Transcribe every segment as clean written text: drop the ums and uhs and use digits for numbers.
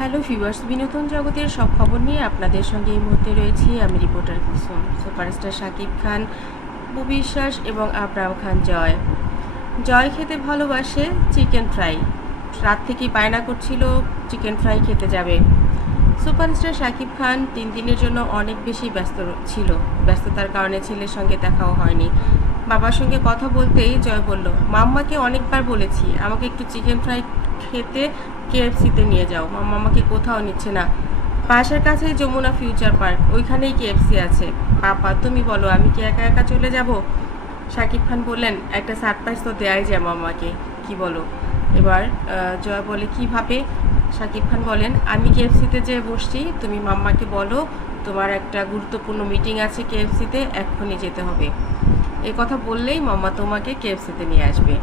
Hello viewers, বিনোদন জগতের সব খবর নিয়ে আপনাদের সঙ্গে এই মুহূর্তে রয়েছি আমি রিপোর্টার কুসুম। সুপারস্টার শাকিব খান, অপু বিশ্বাস এবং আবরাম খান জয়। জয় খেতে ভালোবাসে চিকেন ফ্রাই, রাত থেকেই বায়না করছিল চিকেন ফ্রাই খেতে যাবে। সুপারস্টার শাকিব খান 3 দিনের জন্য অনেক বেশি ব্যস্ত ছিল। ব্যস্ততার কারণে ছেলের সঙ্গে দেখাও হয়নি। বাবার সঙ্গে কথা বলতেই জয় বলল, মাম্মাকে অনেকবার বলেছি আমাকে একটু চিকেন ফ্রাই খেতে কেএফসিতে নিয়ে যাও। মাম্মা আমাকে কোথাও নিচ্ছে না। বাসার কাছেই যমুনা ফিউচার পার্ক, ওইখানেই কেএফসি আছে। পাপা তুমি বলো আমি কি একা একা চলে যাব? শাকিব খান বললেন, একটা সারপ্রাইজ তো দেয়াই যায় মাম্মাকে, কি বলো? এবার জয় বলে, কিভাবে? শাকিব খান বলেন, আমি কেএফসিতে যেয়ে বসছি, তুমি মাম্মাকে বলো তোমার একটা গুরুত্বপূর্ণ মিটিং আছে কেএফসিতে, এক্ষুনি যেতে হবে। এই কথা বললেই মাম্মা তোমাকে কেএফসিতে নিয়ে আসবে।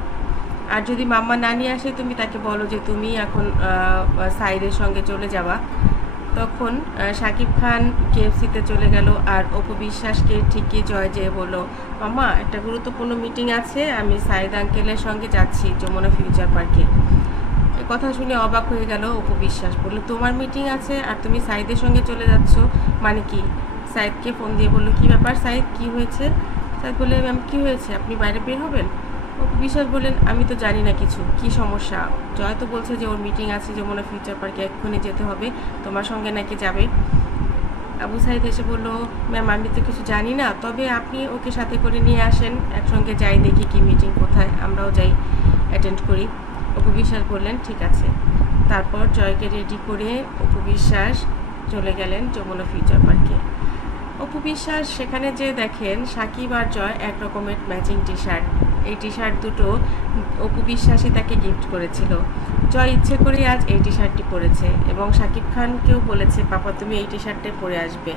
আর যদি মাম্মা না নিয়ে আসে তুমি তাকে বলো যে তুমি এখন সাইদের সঙ্গে চলে যাবা। তখন শাকিব খান কেএফসিতে চলে গেল আর অপু বিশ্বাসকে ঠিকই জয় যেয়ে বলল, মাম্মা একটা গুরুত্বপূর্ণ মিটিং আছে, আমি সাইদ আঙ্কেলের সঙ্গে যাচ্ছি যমুনা ফিউচার পার্কে। এই কথা শুনে অবাক হয়ে গেল অপু বিশ্বাস, বলল তোমার মিটিং আছে আর তুমি সাইদের সঙ্গে চলে যাচ্ছ, মানে কি? সাইদকে ফোন দিয়ে বলল, কি ব্যাপার সাইদ, কি হয়েছে? সাইদ বলে, ম্যাম কী হয়েছে, আপনি বাইরে বের হবেন? অপু বিশ্বাস বললেন, আমি তো জানি না কিছু, কি সমস্যা? জয় তো বলছে যে ওর মিটিং আছে যমুনা ফিউচার পার্কে, এক্ষুনি যেতে হবে, তোমার সঙ্গে নাকি যাবে। আবু সাইদ এসে বলল, ম্যাম আমি তো কিছু জানি না, তবে আপনি ওকে সাথে করে নিয়ে আসেন, একসঙ্গে যাই, দেখি কি মিটিং কোথায়, আমরাও যাই, অ্যাটেন্ড করি। অপু বিশ্বাস বললেন, ঠিক আছে। তারপর জয়কে রেডি করে অপু বিশ্বাস চলে গেলেন যমুনা ফিউচার পার্কে। অপু বিশ্বাস সেখানে যে দেখেন সাকিব আর জয় এক রকমের ম্যাচিং টি শার্ট। এই টি শার্ট দুটো অপু বিশ্বাসই তাকে গিফট করেছিল। জয় ইচ্ছে করেই আজ এই টি শার্টটি পরেছে এবং সাকিব খানকেও বলেছে, পাপা তুমি এই টি শার্টটাই পরে আসবে।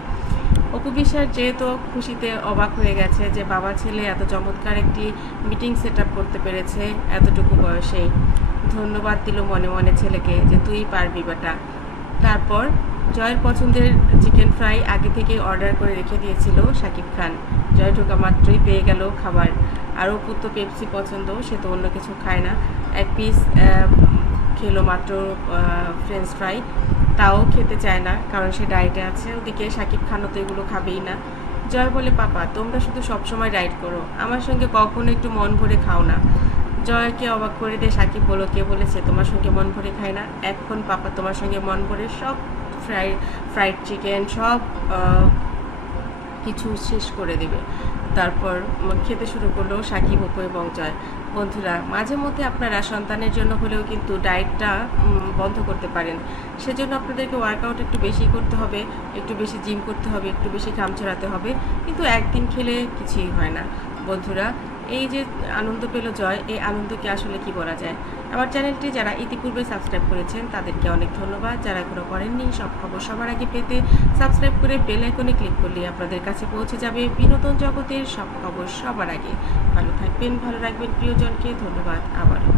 অপু বিশ্বাস যেহেতু খুশিতে অবাক হয়ে গেছে যে বাবা ছেলে এত চমৎকার একটি মিটিং সেট আপ করতে পেরেছে এতটুকু বয়সেই। ধন্যবাদ দিল মনে মনে ছেলেকে যে তুই পারবি বেটা। তারপর জয়ের পছন্দের চিকেন ফ্রাই আগে থেকে অর্ডার করে রেখে দিয়েছিল শাকিব খান। জয় ঢোকা মাত্রই পেয়ে গেল খাবার। আর অপুর তো পেপসি পছন্দ, সে তো অন্য কিছু খায় না। এক পিস খেলো মাত্র ফ্রেঞ্চ ফ্রাই, তাও খেতে চায় না কারণ সে ডায়েটে আছে। ওদিকে শাকিব খানও তো এগুলো খাবেই না। জয় বলে, পাপা তোমরা শুধু সবসময় ডায়েট করো, আমার সঙ্গে কখনো একটু মন ভরে খাও না। জয়কে অবাক করে দিয়ে সাকিব বলো, কে বলেছে তোমার সঙ্গে মন ভরে খায় না? এখন পাপা তোমার সঙ্গে মন ভরে সব ফ্রাইড চিকেন সব কিছু শেষ করে দেবে। তারপর খেতে শুরু করলো সাকিব, অপু এবং জয়। বন্ধুরা, মাঝে মধ্যে আপনারা সন্তানের জন্য হলেও কিন্তু ডায়েটটা বন্ধ করতে পারেন। সেজন্য আপনাদেরকে ওয়ার্কআউট একটু বেশি করতে হবে, একটু বেশি জিম করতে হবে, একটু বেশি ঘাম ছড়াতে হবে, কিন্তু একদিন খেলে কিছুই হয় না। বন্ধুরা, এই যে আনন্দ পেল জয়, এই আনন্দকে আসলে কি বলা যায়? আমার চ্যানেলটি যারা ইতিপূর্বে সাবস্ক্রাইব করেছেন তাদেরকে অনেক ধন্যবাদ। যারা এখনও করেননি, সব খবর সবার আগে পেতে সাবস্ক্রাইব করে বেল আইকনে ক্লিক করলে আপনাদের কাছে পৌঁছে যাবে বিনোদন জগতের সব খবর সবার আগে। ভালো থাকবেন, ভালো রাখবেন প্রিয়জনকে। ধন্যবাদ আবারও।